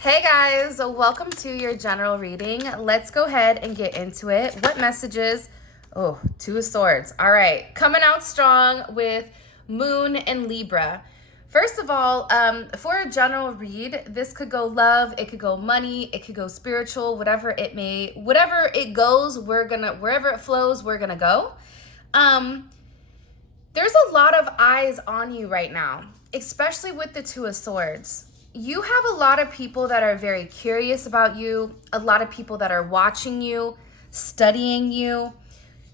Hey guys, welcome to your general reading. Let's go ahead and get into it. What messages? Oh, Two of Swords. All right, coming out strong with Moon and Libra. First of all, for a general read, this could go love, it could go money, it could go spiritual, whatever it goes, wherever it flows, we're gonna go. There's a lot of eyes on you right now, especially with the Two of Swords. You have a lot of people that are very curious about you, a lot of people that are watching you, studying you,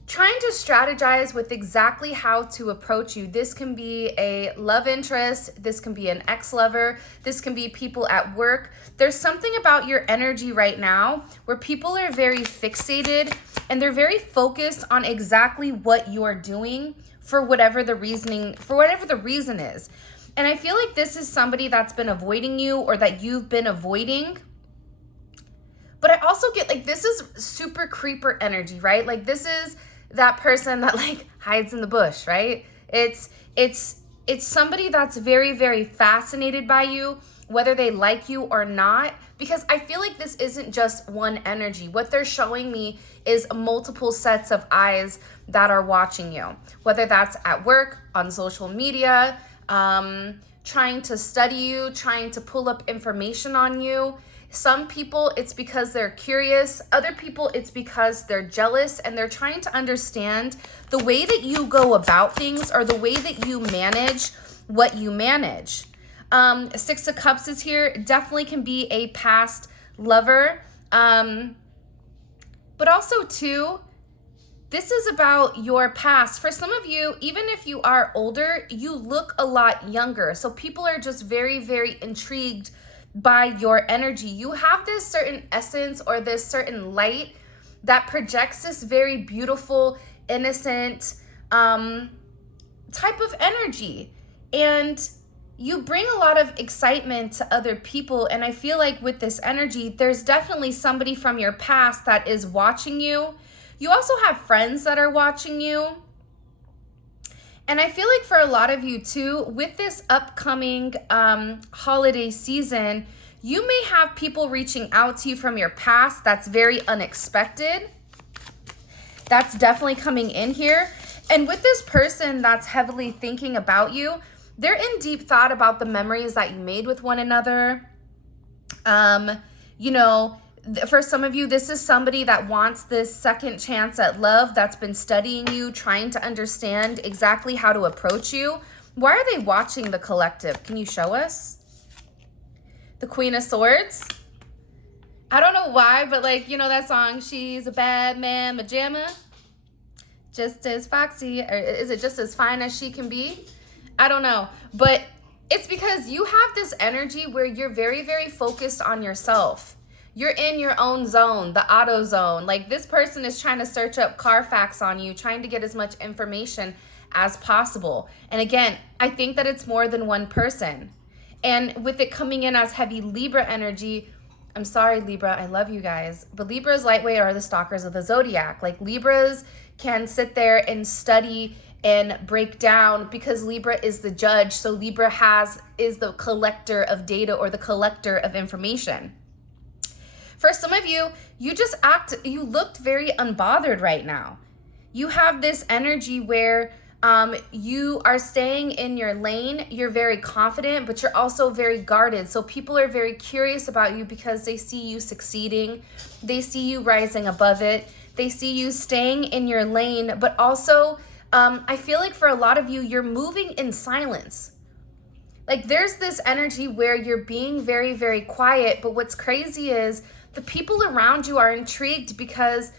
trying to strategize with exactly how to approach you. This can be a love interest, this can be an ex-lover, this can be people at work. There's something about your energy right now where people are very fixated and they're very focused on exactly what you're doing for whatever the reason is. And I feel like this is somebody that's been avoiding you or that you've been avoiding. But I also get like, this is super creeper energy, right? Like this is that person that like hides in the bush, right? It's somebody that's very, very fascinated by you, whether they like you or not, because I feel like this isn't just one energy. What they're showing me is multiple sets of eyes that are watching you, whether that's at work, on social media, trying to study you, trying to pull up information on you. Some people, it's because they're curious. Other people, it's because they're jealous and they're trying to understand the way that you go about things or the way that you manage what you manage. Six of Cups is here. Definitely can be a past lover. But also too, this is about your past. For some of you, even if you are older, you look a lot younger. So people are just very, very intrigued by your energy. You have this certain essence or this certain light that projects this very beautiful, innocent type of energy. And you bring a lot of excitement to other people. And I feel like with this energy, there's definitely somebody from your past that is watching you. You also have friends that are watching you. And I feel like for a lot of you too, with this upcoming holiday season, you may have people reaching out to you from your past that's very unexpected. That's definitely coming in here. And with this person that's heavily thinking about you, they're in deep thought about the memories that you made with one another. For some of you, this is somebody that wants this second chance at love, that's been studying you, trying to understand exactly how to approach you. Why are they watching the collective? Can you show us? The Queen of Swords. I don't know why, but like, you know that song, She's a Bad Man Pajama? Just as foxy, or is it just as fine as she can be? I don't know, but it's because you have this energy where you're very, very focused on yourself. You're in your own zone, the auto zone. Like this person is trying to search up Carfax on you, trying to get as much information as possible. And again, I think that it's more than one person. And with it coming in as heavy Libra energy, I'm sorry, Libra, I love you guys, but Libras lightweight are the stalkers of the zodiac. Like Libras can sit there and study and break down because Libra is the judge. So Libra is the collector of data or the collector of information. For some of you, you looked very unbothered right now. You have this energy where you are staying in your lane. You're very confident, but you're also very guarded. So people are very curious about you because they see you succeeding. They see you rising above it. They see you staying in your lane, but also I feel like for a lot of you, you're moving in silence. Like there's this energy where you're being very, very quiet, but what's crazy is the people around you are intrigued because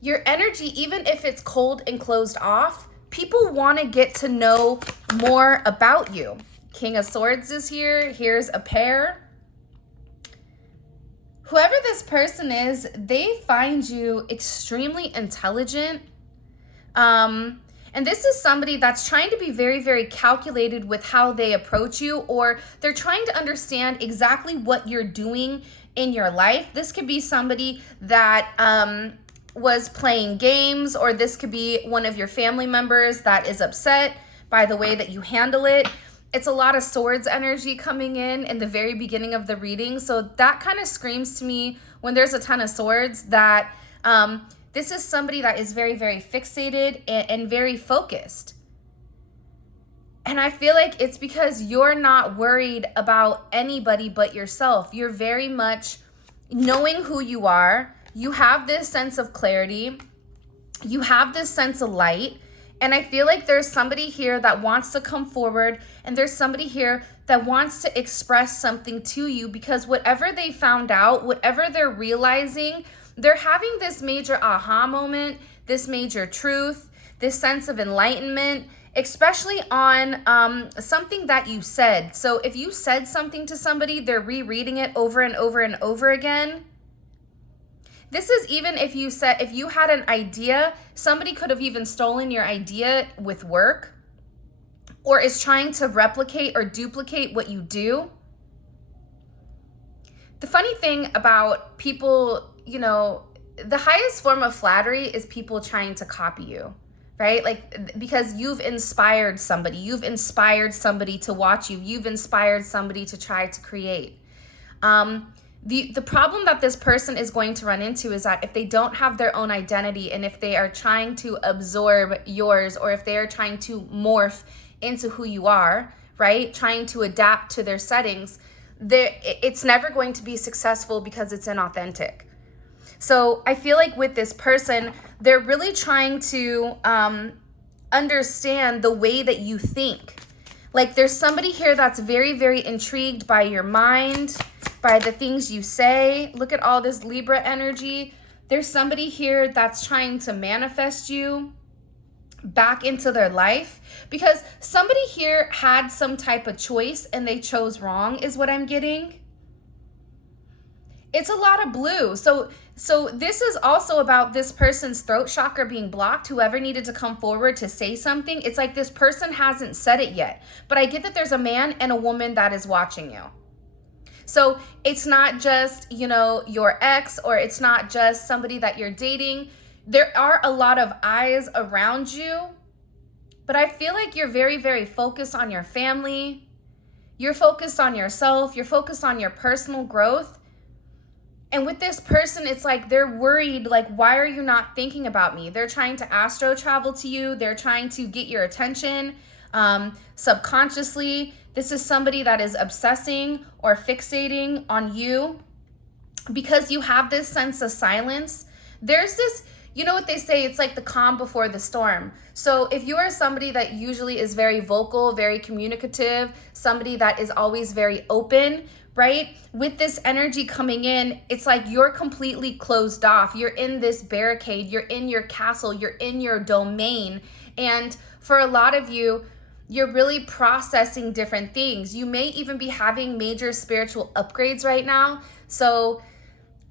your energy, even if it's cold and closed off, people want to get to know more about you. King of Swords is here. Here's a pair. Whoever this person is, they find you extremely intelligent. And this is somebody that's trying to be very, very calculated with how they approach you, or they're trying to understand exactly what you're doing in your life. This could be somebody that was playing games, or this could be one of your family members that is upset by the way that you handle it. It's a lot of swords energy coming in the very beginning of the reading. So that kind of screams to me when there's a ton of swords that this is somebody that is very, very fixated and very focused. And I feel like it's because you're not worried about anybody but yourself. You're very much knowing who you are. You have this sense of clarity. You have this sense of light. And I feel like there's somebody here that wants to come forward, and there's somebody here that wants to express something to you, because whatever they found out, whatever they're realizing, they're having this major aha moment, this major truth, this sense of enlightenment, especially on something that you said. So if you said something to somebody, they're rereading it over and over and over again. This is even if you had an idea, somebody could have even stolen your idea with work, or is trying to replicate or duplicate what you do. The funny thing about people, you know, the highest form of flattery is people trying to copy you, right? Like, because you've inspired somebody to watch you. You've inspired somebody to try to create. The problem that this person is going to run into is that if they don't have their own identity, and if they are trying to absorb yours, or if they are trying to morph into who you are, right? Trying to adapt to their settings, it's never going to be successful because it's inauthentic. So I feel like with this person, they're really trying to understand the way that you think. Like, there's somebody here that's very, very intrigued by your mind, by the things you say. Look at all this Libra energy. There's somebody here that's trying to manifest you back into their life, because somebody here had some type of choice and they chose wrong, is what I'm getting. It's a lot of blue. So this is also about this person's throat chakra being blocked. Whoever needed to come forward to say something, it's like this person hasn't said it yet. But I get that there's a man and a woman that is watching you. So it's not just, you know, your ex, or it's not just somebody that you're dating. There are a lot of eyes around you, but I feel like you're very, very focused on your family. You're focused on yourself. You're focused on your personal growth. And with this person, it's like they're worried, like, why are you not thinking about me? They're trying to astro travel to you. They're trying to get your attention subconsciously. This is somebody that is obsessing or fixating on you because you have this sense of silence. There's this, you know what they say, it's like the calm before the storm. So if you are somebody that usually is very vocal, very communicative, somebody that is always very open, right? With this energy coming in, it's like you're completely closed off. You're in this barricade, you're in your castle, you're in your domain. And for a lot of you, you're really processing different things. You may even be having major spiritual upgrades right now. So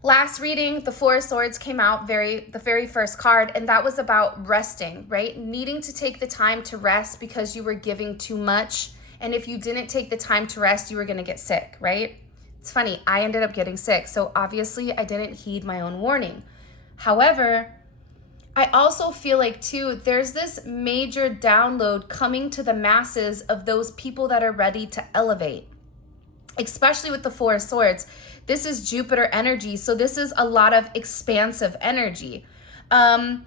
last reading, the Four of Swords came out, the very first card, and that was about resting, right? Needing to take the time to rest because you were giving too much. And if you didn't take the time to rest, you were going to get sick, right? It's funny, I ended up getting sick. So obviously I didn't heed my own warning. However, I also feel like too, there's this major download coming to the masses of those people that are ready to elevate, especially with the Four of Swords. This is Jupiter energy. So this is a lot of expansive energy. And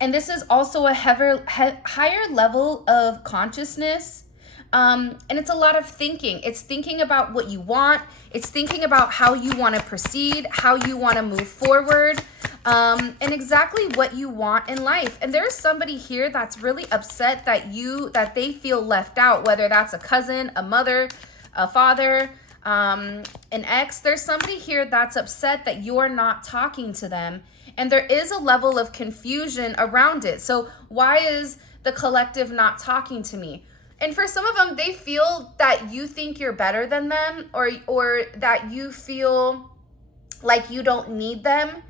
this is also a higher level of consciousness. And it's a lot of thinking. It's thinking about what you want. It's thinking about how you want to proceed, how you want to move forward, and exactly what you want in life. And there's somebody here that's really upset that they feel left out, whether that's a cousin, a mother, a father, an ex. There's somebody here that's upset that you're not talking to them. And there is a level of confusion around it. So why is the collective not talking to me? And for some of them, they feel that you think you're better than them, or that you feel like you don't need them.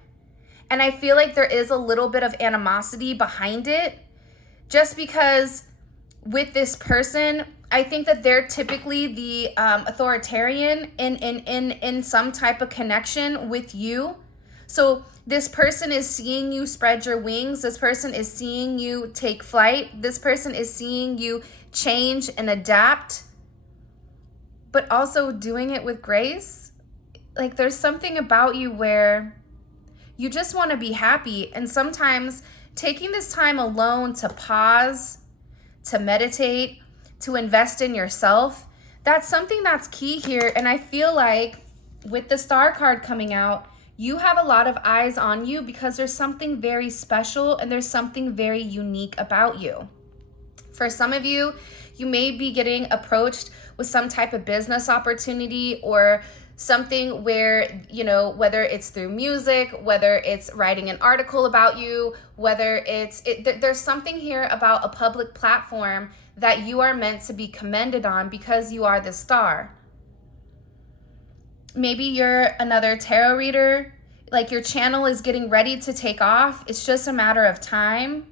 And I feel like there is a little bit of animosity behind it, just because with this person, I think that they're typically the authoritarian in some type of connection with you. So this person is seeing you spread your wings. This person is seeing you take flight. This person is seeing you change and adapt, but also doing it with grace. Like there's something about you where you just want to be happy. And sometimes taking this time alone to pause, to meditate, to invest in yourself, that's something that's key here. And I feel like with the Star card coming out, you have a lot of eyes on you because there's something very special and there's something very unique about you. For some of you, you may be getting approached with some type of business opportunity or something where, you know, whether it's through music, whether it's writing an article about you, whether there's something here about a public platform that you are meant to be commended on because you are the Star. Maybe you're another tarot reader, like your channel is getting ready to take off. It's just a matter of time.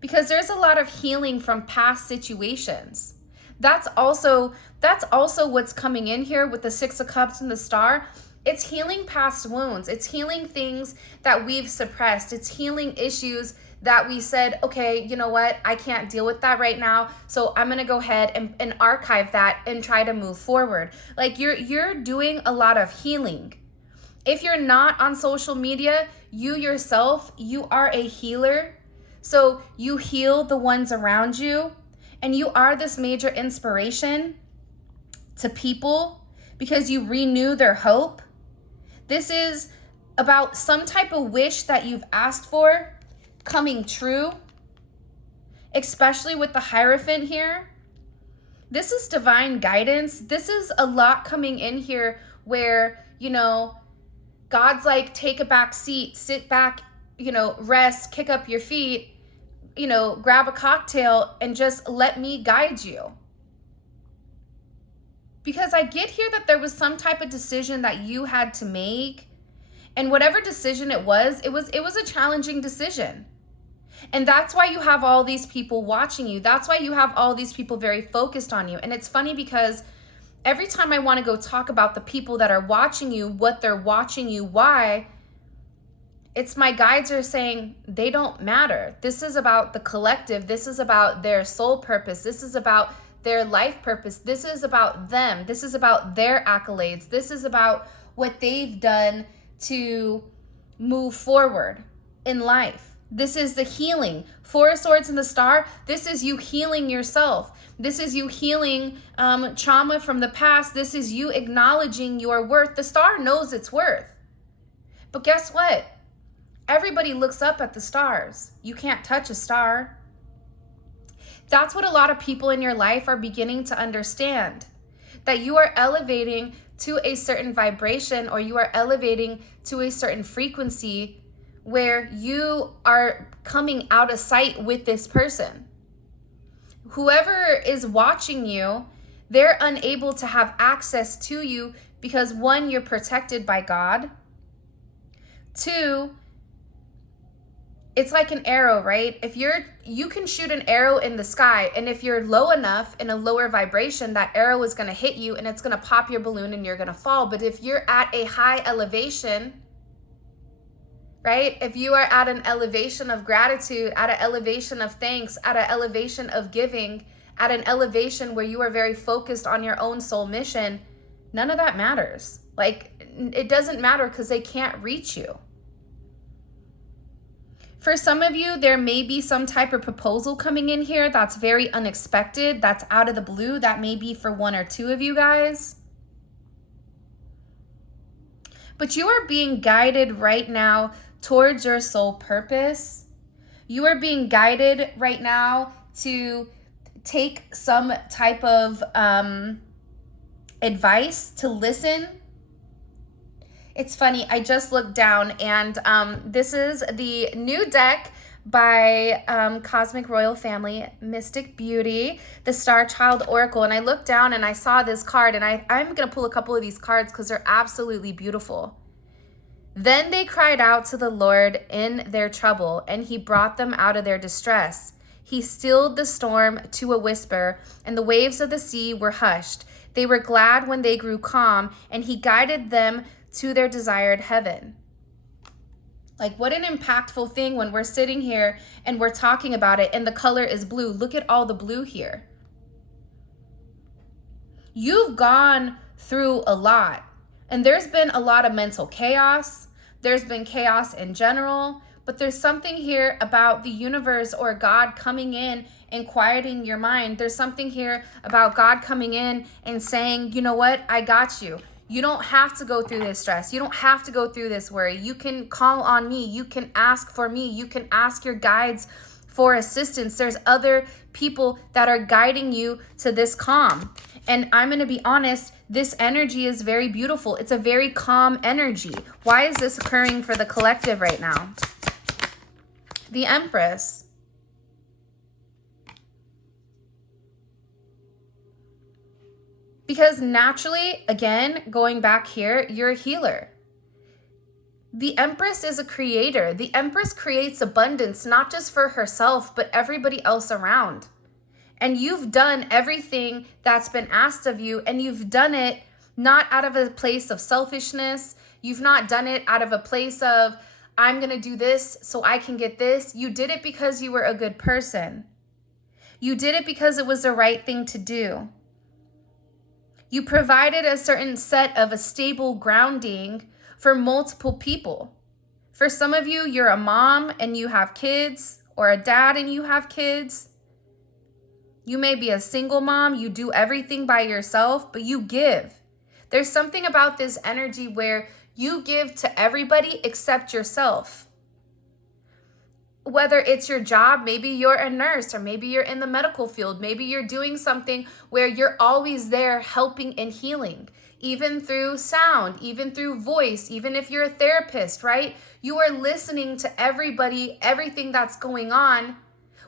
Because there's a lot of healing from past situations. That's also what's coming in here with the Six of Cups and the Star. It's healing past wounds. It's healing things that we've suppressed. It's healing issues that we said, okay, you know what? I can't deal with that right now. So I'm going to go ahead and archive that and try to move forward. Like you're doing a lot of healing. If you're not on social media, you yourself, you are a healer. So you heal the ones around you. And you are this major inspiration to people because you renew their hope. This is about some type of wish that you've asked for coming true, especially with the Hierophant here. This is divine guidance. This is a lot coming in here where, you know, God's like, take a back seat, sit back, you know, rest, kick up your feet, you know, grab a cocktail and just let me guide you. Because I get here that there was some type of decision that you had to make. And whatever decision it was a challenging decision. And that's why you have all these people watching you. That's why you have all these people very focused on you. And it's funny because every time I want to go talk about the people that are watching you, what they're watching you, why, it's my guides are saying they don't matter. This is about the collective. This is about their soul purpose. This is about their life purpose. This is about them. This is about their accolades. This is about what they've done to move forward in life. This is the healing. Four of Swords and the Star. This is you healing yourself. This is you healing trauma from the past. This is you acknowledging your worth. The Star knows its worth. But guess what? Everybody looks up at the stars. You can't touch a star. That's what a lot of people in your life are beginning to understand. That you are elevating to a certain vibration or you are elevating to a certain frequency where you are coming out of sight with this person. Whoever is watching you, they're unable to have access to you because one, you're protected by God. Two, it's like an arrow, right? If you can shoot an arrow in the sky, and if you're low enough in a lower vibration, that arrow is going to hit you and it's going to pop your balloon and you're going to fall. But if you're at a high elevation, right? If you are at an elevation of gratitude, at an elevation of thanks, at an elevation of giving, at an elevation where you are very focused on your own soul mission, none of that matters. Like, it doesn't matter because they can't reach you. For some of you, there may be some type of proposal coming in here that's very unexpected, that's out of the blue. That may be for one or two of you guys. But you are being guided right now towards your soul purpose. You are being guided right now to take some type of advice, to listen. It's funny, I just looked down and this is the new deck by Cosmic Royal Family, Mystic Beauty, the Star Child Oracle. And I looked down and I saw this card, and I'm going to pull a couple of these cards because they're absolutely beautiful. Then they cried out to the Lord in their trouble, and he brought them out of their distress. He stilled the storm to a whisper, and the waves of the sea were hushed. They were glad when they grew calm, and he guided them to their desired heaven. Like, what an impactful thing when we're sitting here and we're talking about it and the color is blue. Look at all the blue here. You've gone through a lot, and there's been a lot of mental chaos. There's been chaos in general, but there's something here about the universe or God coming in and quieting your mind. There's something here about God coming in and saying, you know what, I got you. You don't have to go through this stress. You don't have to go through this worry. You can call on me. You can ask for me. You can ask your guides for assistance. There's other people that are guiding you to this calm. And I'm going to be honest, this energy is very beautiful. It's a very calm energy. Why is this occurring for the collective right now? The Empress. Because naturally, again, going back here, you're a healer. The Empress is a creator. The Empress creates abundance, not just for herself, but everybody else around. And you've done everything that's been asked of you, and you've done it not out of a place of selfishness. You've not done it out of a place of, I'm going to do this so I can get this. You did it because you were a good person. You did it because it was the right thing to do. You provided a certain set of a stable grounding for multiple people. For some of you, you're a mom and you have kids, or a dad and you have kids. You may be a single mom, you do everything by yourself, but you give. There's something about this energy where you give to everybody except yourself. Whether it's your job, maybe you're a nurse, or maybe you're in the medical field, maybe you're doing something where you're always there helping and healing, even through sound, even through voice, even if you're a therapist, right? You are listening to everybody, everything that's going on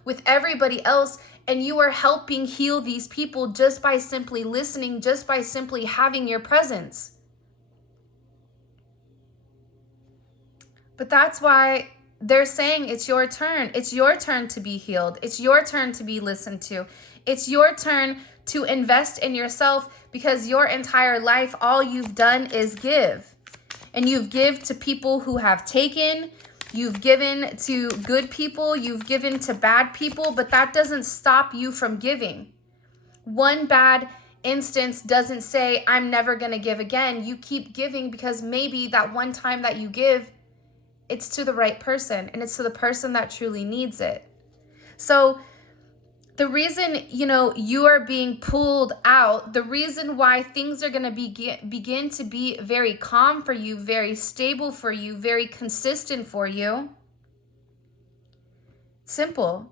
with everybody else, and you are helping heal these people just by simply listening, just by simply having your presence. But that's why they're saying it's your turn. It's your turn to be healed. It's your turn to be listened to. It's your turn to invest in yourself, because your entire life, all you've done is give. And you've given to people who have taken. You've given to good people. You've given to bad people. But that doesn't stop you from giving. One bad instance doesn't say, I'm never going to give again. You keep giving because maybe that one time that you give, it's to the right person, and it's to the person that truly needs it. So the reason, you are being pulled out, the reason why things are going to begin to be very calm for you, very stable for you, very consistent for you, simple.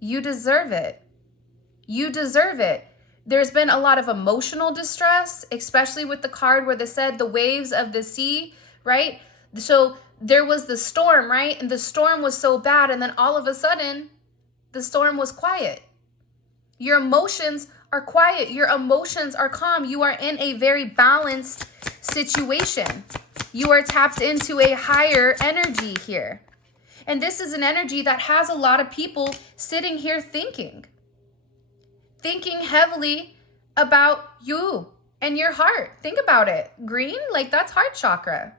You deserve it. You deserve it. There's been a lot of emotional distress, especially with the card where they said the waves of the sea, right? So there was the storm, right? And the storm was so bad. And then all of a sudden, the storm was quiet. Your emotions are quiet. Your emotions are calm. You are in a very balanced situation. You are tapped into a higher energy here. And this is an energy that has a lot of people sitting here thinking heavily about you and your heart. Think about it. Green, like that's heart chakra.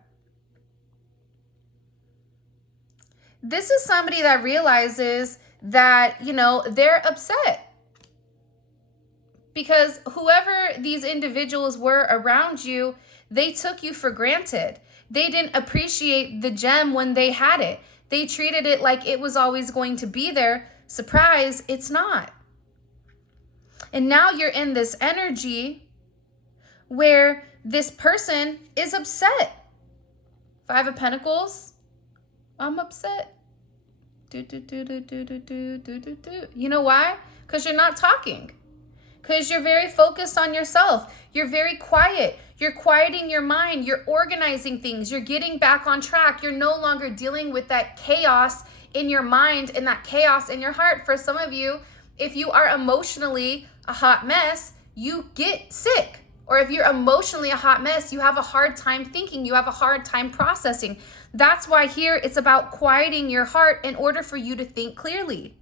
This is somebody that realizes that, they're upset because whoever these individuals were around you, they took you for granted. They didn't appreciate the gem when they had it. They treated it like it was always going to be there. Surprise, it's not. And now you're in this energy where this person is upset. Five of Pentacles. I'm upset. You know why? Because you're not talking. Because you're very focused on yourself. You're very quiet. You're quieting your mind. You're organizing things. You're getting back on track. You're no longer dealing with that chaos in your mind and that chaos in your heart. For some of you, if you are emotionally a hot mess, you get sick. Or if you're emotionally a hot mess, you have a hard time thinking. You have a hard time processing. That's why here it's about quieting your heart in order for you to think clearly.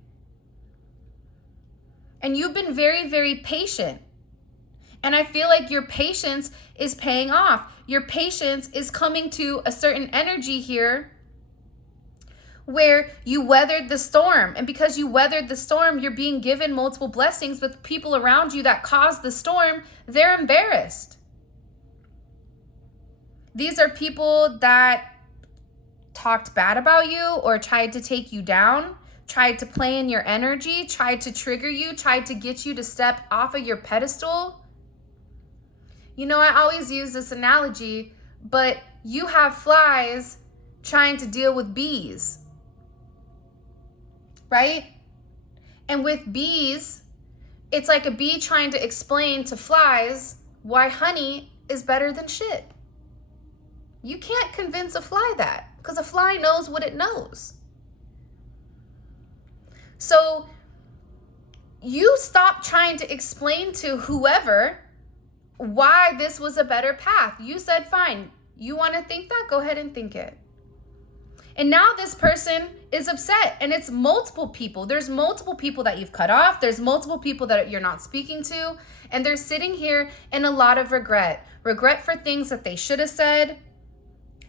And you've been very, very patient. And I feel like your patience is paying off. Your patience is coming to a certain energy here where you weathered the storm. And because you weathered the storm, you're being given multiple blessings, but the people around you that caused the storm, they're embarrassed. These are people that talked bad about you or tried to take you down, tried to play in your energy, tried to trigger you, tried to get you to step off of your pedestal. You know, I always use this analogy, but you have flies trying to deal with bees, right? And with bees, it's like a bee trying to explain to flies why honey is better than shit. You can't convince a fly that, because a fly knows what it knows. So you stop trying to explain to whoever why this was a better path. You said, fine, you want to think that? Go ahead and think it. And now this person is upset, and it's multiple people. There's multiple people that you've cut off. There's multiple people that you're not speaking to, and they're sitting here in a lot of regret. Regret for things that they should have said.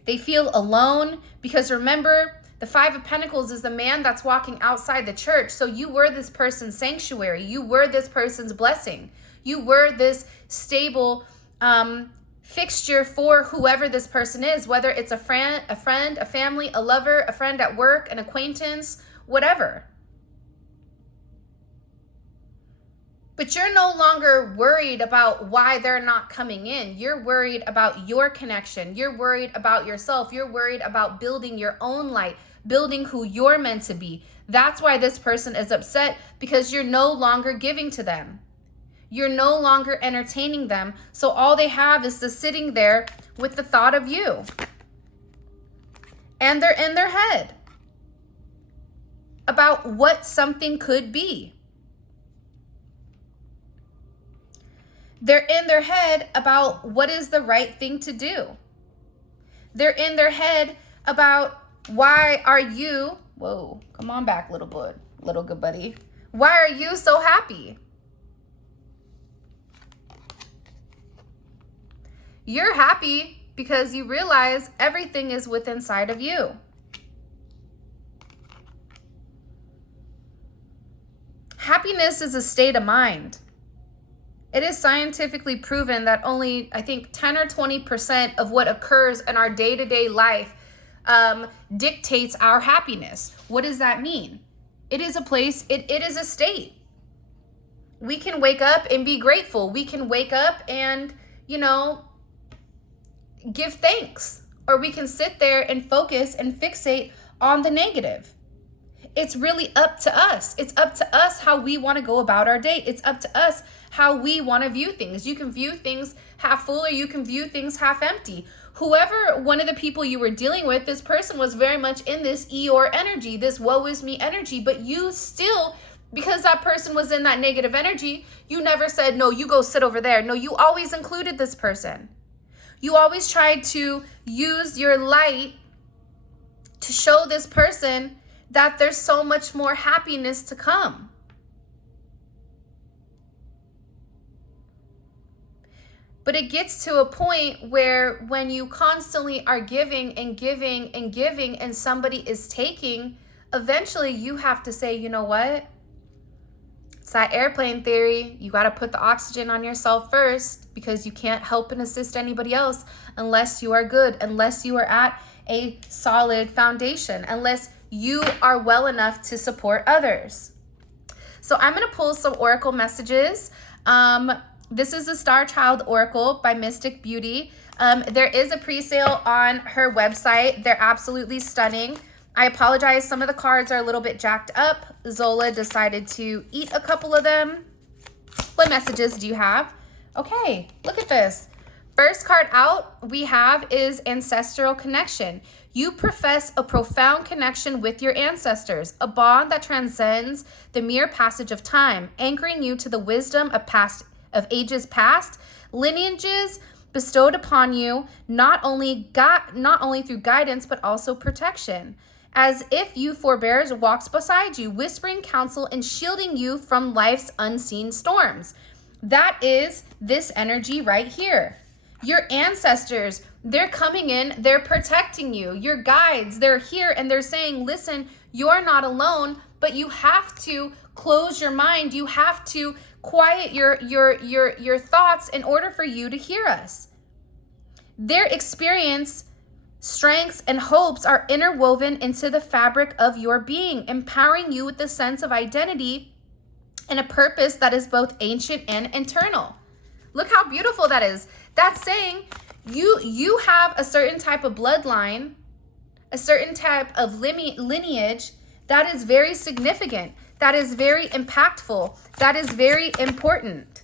They feel alone because remember, the Five of Pentacles is the man that's walking outside the church. So you were this person's sanctuary. You were this person's blessing. You were this stable fixture for whoever this person is, whether it's a friend, a family, a lover, a friend at work, an acquaintance, whatever. But you're no longer worried about why they're not coming in. You're worried about your connection. You're worried about yourself. You're worried about building your own light, building who you're meant to be. That's why this person is upset, because you're no longer giving to them. You're no longer entertaining them. So all they have is just sitting there with the thought of you. And they're in their head about what something could be. They're in their head about what is the right thing to do. They're in their head about why are you, whoa, come on back, little good buddy. Why are you so happy? You're happy because you realize everything is within inside of you. Happiness is a state of mind. It is scientifically proven that only, I think, 10 or 20% of what occurs in our day-to-day life dictates our happiness. What does that mean? It is a place, it is a state. We can wake up and be grateful. We can wake up and, give thanks. Or we can sit there and focus and fixate on the negative. It's really up to us. It's up to us how we want to go about our day. It's up to us how we want to view things. You can view things half full, or you can view things half empty. Whoever, one of the people you were dealing with, this person was very much in this Eeyore energy, this woe is me energy, but you still, because that person was in that negative energy, you never said, no, you go sit over there. No, you always included this person. You always tried to use your light to show this person that there's so much more happiness to come. But it gets to a point where when you constantly are giving and giving and giving and somebody is taking, eventually you have to say, you know what? It's that airplane theory. You got to put the oxygen on yourself first, because you can't help and assist anybody else unless you are good, unless you are at a solid foundation, unless you are well enough to support others. So I'm going to pull some oracle messages. This is the Star Child Oracle by Mystic Beauty. There is a pre-sale on her website. They're absolutely stunning. I apologize. Some of the cards are a little bit jacked up. Zola decided to eat a couple of them. What messages do you have? Okay, look at this. First card out we have is Ancestral Connection. You profess a profound connection with your ancestors, a bond that transcends the mere passage of time, anchoring you to the wisdom of ages past, lineages bestowed upon you, not only through guidance, but also protection. As if you forebears walks beside you, whispering counsel and shielding you from life's unseen storms. That is this energy right here. Your ancestors, they're coming in, they're protecting you. Your guides, they're here and they're saying, listen, you're not alone, but you have to close your mind. You have to quiet your thoughts in order for you to hear us. Their experience, strengths, and hopes are interwoven into the fabric of your being, empowering you with a sense of identity and a purpose that is both ancient and eternal. Look how beautiful that is. That's saying you have a certain type of bloodline, a certain type of lineage that is very significant, that is very impactful, that is very important.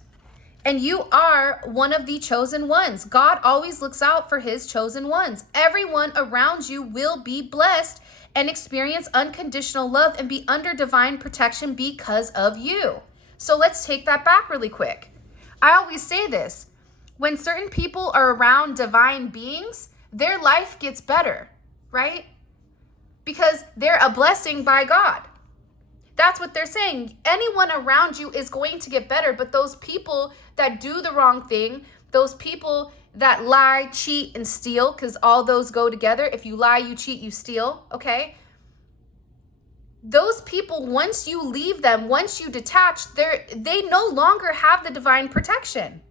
And you are one of the chosen ones. God always looks out for his chosen ones. Everyone around you will be blessed and experience unconditional love and be under divine protection because of you. So let's take that back really quick. I always say this. When certain people are around divine beings, their life gets better, right? Because they're a blessing by God. That's what they're saying. Anyone around you is going to get better, but those people that do the wrong thing, those people that lie, cheat, and steal, because all those go together. If you lie, you cheat, you steal, okay? Those people, once you leave them, once you detach, they no longer have the divine protection.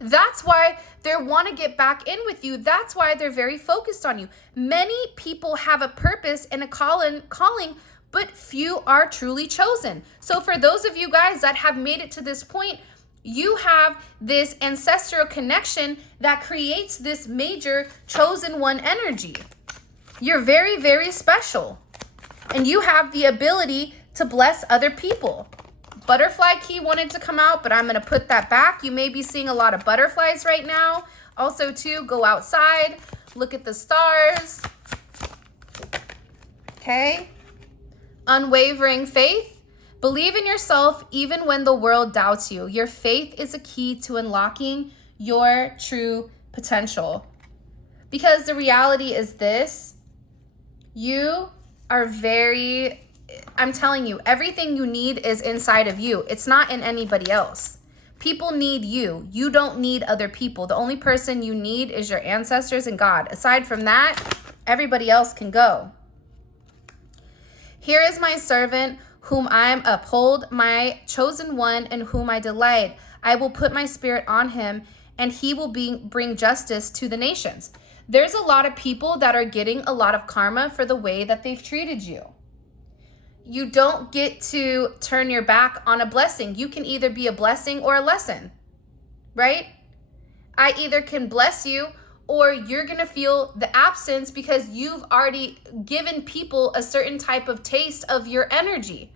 That's why they want to get back in with you. That's why they're very focused on you. Many people have a purpose and a calling, but few are truly chosen. So for those of you guys that have made it to this point, you have this ancestral connection that creates this major chosen one energy. You're very, very special. And you have the ability to bless other people. Butterfly key wanted to come out, but I'm going to put that back. You may be seeing a lot of butterflies right now. Also, too, go outside, look at the stars. Okay. Unwavering faith. Believe in yourself even when the world doubts you. Your faith is a key to unlocking your true potential. Because the reality is this, you are I'm telling you, everything you need is inside of you. It's not in anybody else. People need you. You don't need other people. The only person you need is your ancestors and God. Aside from that, everybody else can go. Here is my servant whom I uphold, my chosen one in whom I delight. I will put my spirit on him, and he will bring justice to the nations. There's a lot of people that are getting a lot of karma for the way that they've treated you. You don't get to turn your back on a blessing. You can either be a blessing or a lesson, right? I either can bless you or you're going to feel the absence because you've already given people a certain type of taste of your energy.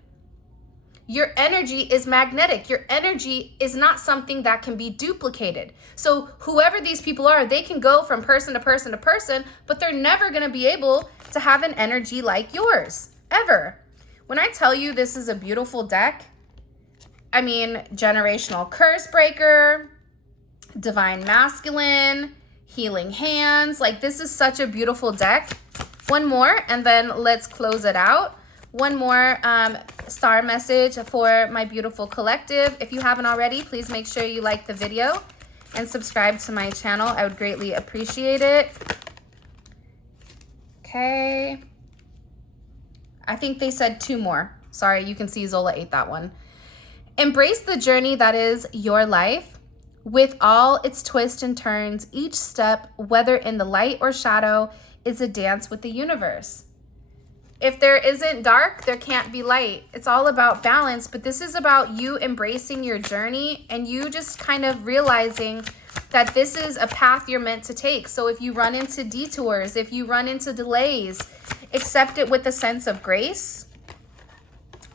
Your energy is magnetic. Your energy is not something that can be duplicated. So whoever these people are, they can go from person to person to person, but they're never going to be able to have an energy like yours, ever. When I tell you this is a beautiful deck, I mean, generational curse breaker, divine masculine, healing hands. Like, this is such a beautiful deck. One more, and then let's close it out. One more star message for my beautiful collective. If you haven't already, please make sure you like the video and subscribe to my channel. I would greatly appreciate it. Okay. I think they said 2 more. Sorry, you can see Zola ate that one. Embrace the journey that is your life with all its twists and turns. Each step, whether in the light or shadow, is a dance with the universe. If there isn't dark, there can't be light. It's all about balance, but this is about you embracing your journey and you just kind of realizing that this is a path you're meant to take. So if you run into detours, if you run into delays, accept it with a sense of grace.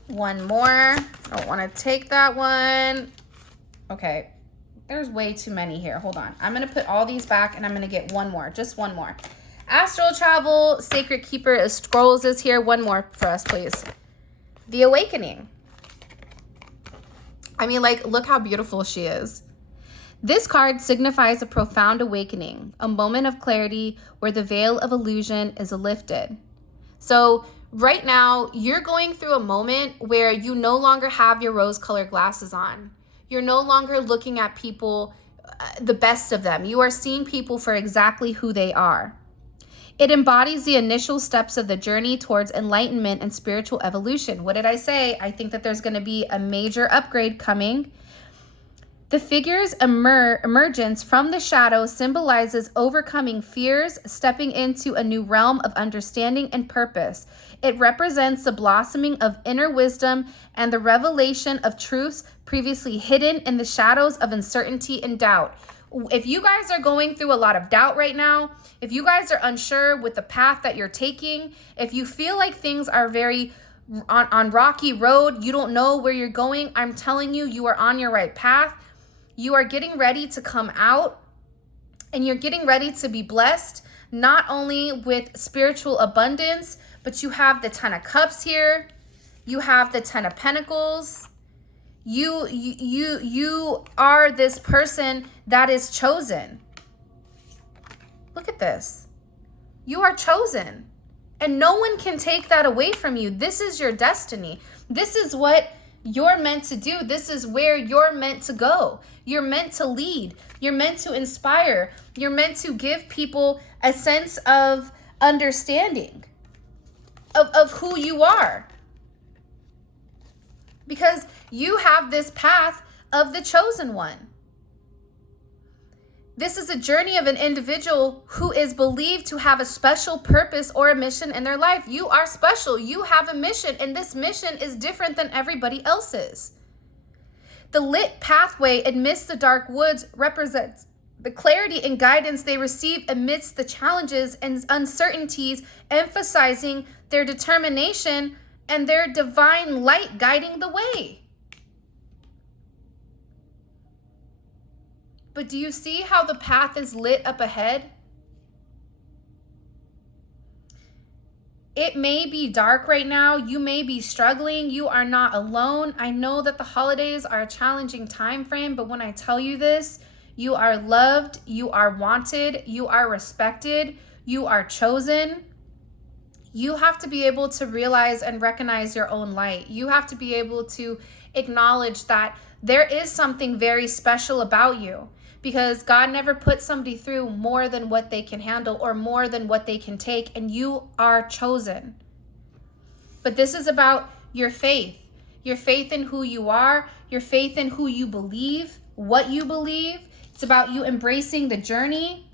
One more. I don't want to take that one. Okay, there's way too many here. Hold on. I'm going to put all these back and I'm going to get one more, just one more. Astral travel, Sacred Keeper of Scrolls is here. One more for us, please. The Awakening. I mean, like, look how beautiful she is. This card signifies a profound awakening, a moment of clarity where the veil of illusion is lifted. So right now, you're going through a moment where you no longer have your rose-colored glasses on. You're no longer looking at people the best of them. You are seeing people for exactly who they are. It embodies the initial steps of the journey towards enlightenment and spiritual evolution. What did I say? I think that there's going to be a major upgrade coming. The figure's emergence from the shadow symbolizes overcoming fears, stepping into a new realm of understanding and purpose. It represents the blossoming of inner wisdom and the revelation of truths previously hidden in the shadows of uncertainty and doubt. If you guys are going through a lot of doubt right now, if you guys are unsure with the path that you're taking, if you feel like things are very on rocky road, you don't know where you're going, I'm telling you, you are on your right path. You are getting ready to come out, and you're getting ready to be blessed, not only with spiritual abundance, but you have the 10 of Cups here. You have the 10 of Pentacles. You are this person that is chosen. Look at this. You are chosen, and no one can take that away from you. This is your destiny. This is what you're meant to do. This is where you're meant to go. You're meant to lead. You're meant to inspire. You're meant to give people a sense of understanding of who you are. Because you have this path of the chosen one. This is a journey of an individual who is believed to have a special purpose or a mission in their life. You are special. You have a mission, and this mission is different than everybody else's. The lit pathway amidst the dark woods represents the clarity and guidance they receive amidst the challenges and uncertainties, emphasizing their determination and their divine light guiding the way. But do you see how the path is lit up ahead? It may be dark right now. You may be struggling. You are not alone. I know that the holidays are a challenging time frame, but when I tell you this, you are loved, you are wanted, you are respected, you are chosen. You have to be able to realize and recognize your own light. You have to be able to acknowledge that there is something very special about you, because God never put somebody through more than what they can handle or more than what they can take, and you are chosen. But this is about your faith in who you are, your faith in who you believe, what you believe. It's about you embracing the journey.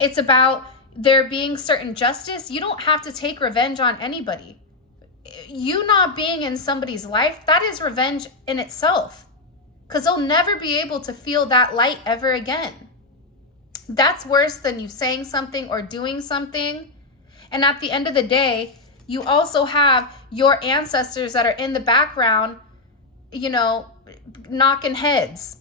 It's about there being certain justice. You don't have to take revenge on anybody. You not being in somebody's life, that is revenge in itself, because they'll never be able to feel that light ever again. That's worse than you saying something or doing something. And at the end of the day, you also have your ancestors that are in the background, knocking heads.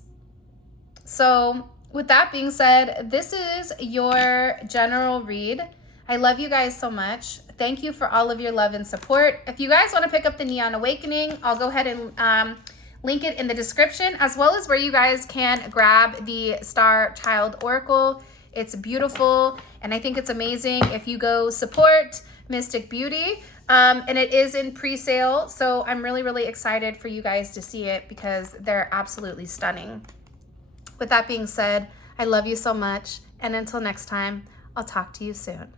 So with that being said, this is your general read. I love you guys so much. Thank you for all of your love and support. If you guys want to pick up the Neon Awakening, I'll go ahead and link it in the description, as well as where you guys can grab the Star Child Oracle. It's beautiful, and I think it's amazing if you go support Mystic Beauty. And it is in pre-sale, so I'm really, really excited for you guys to see it because they're absolutely stunning. With that being said, I love you so much, and until next time, I'll talk to you soon.